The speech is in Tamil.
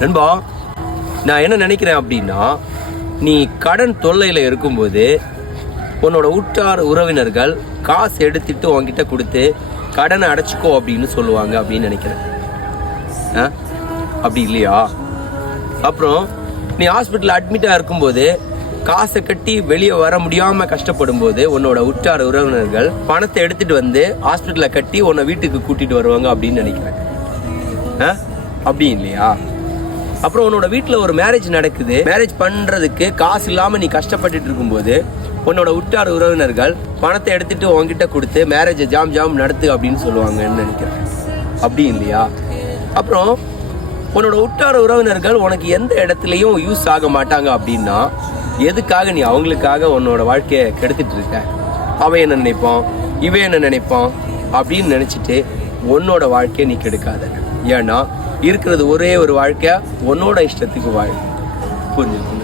நண்பா, நான் என்ன நினைக்கிறேன் அப்படின்னா, நீ கடன் தொல்லையில் இருக்கும்போது உன்னோட உற்றார் உறவினர்கள் காசு எடுத்துட்டு உன்கிட்ட கொடுத்து கடனை அடைச்சிக்கோ அப்படின்னு சொல்லுவாங்க அப்படின்னு நினைக்கிறேன். அப்படி இல்லையா? அப்புறம் நீ ஹாஸ்பிட்டலில் அட்மிட்டாக இருக்கும்போது காசை கட்டி வெளியே வர முடியாமல் கஷ்டப்படும் போது உன்னோட உற்றார் உறவினர்கள் பணத்தை எடுத்துட்டு வந்து ஹாஸ்பிட்டலில் கட்டி உன்னை வீட்டுக்கு கூட்டிட்டு வருவாங்க அப்படின்னு நினைக்கிறேன். அப்படி இல்லையா? அப்புறம் உன்னோட வீட்டில் ஒரு மேரேஜ் நடக்குது, மேரேஜ் பண்ணுறதுக்கு காசு இல்லாமல் நீ கஷ்டப்பட்டுட்டு இருக்கும்போது உன்னோட உற்றார் உறவினர்கள் பணத்தை எடுத்துட்டு உங்ககிட்ட கொடுத்து மேரேஜை ஜாம் நடத்து அப்படின்னு சொல்லுவாங்கன்னு நினைக்கிறேன். அப்படி இல்லையா? அப்புறம் உன்னோட உற்றார் உறவினர்கள் உனக்கு எந்த இடத்துலையும் யூஸ் ஆக மாட்டாங்க அப்படின்னா எதுக்காக நீ அவங்களுக்காக உன்னோட வாழ்க்கையை கெடுத்துட்டு இருக்க? அவன் என்ன நினைப்பான், இவன் என்ன நினைப்பான் அப்படின்னு நினைச்சிட்டு உன்னோட வாழ்க்கையை நீ கெடுக்காத. ஏன்னா இருக்கிறது ஒரே ஒரு வாழ்க்கை, உன்னோட இஷ்டத்துக்கு வாழ். புரிஞ்சுக்கணும்.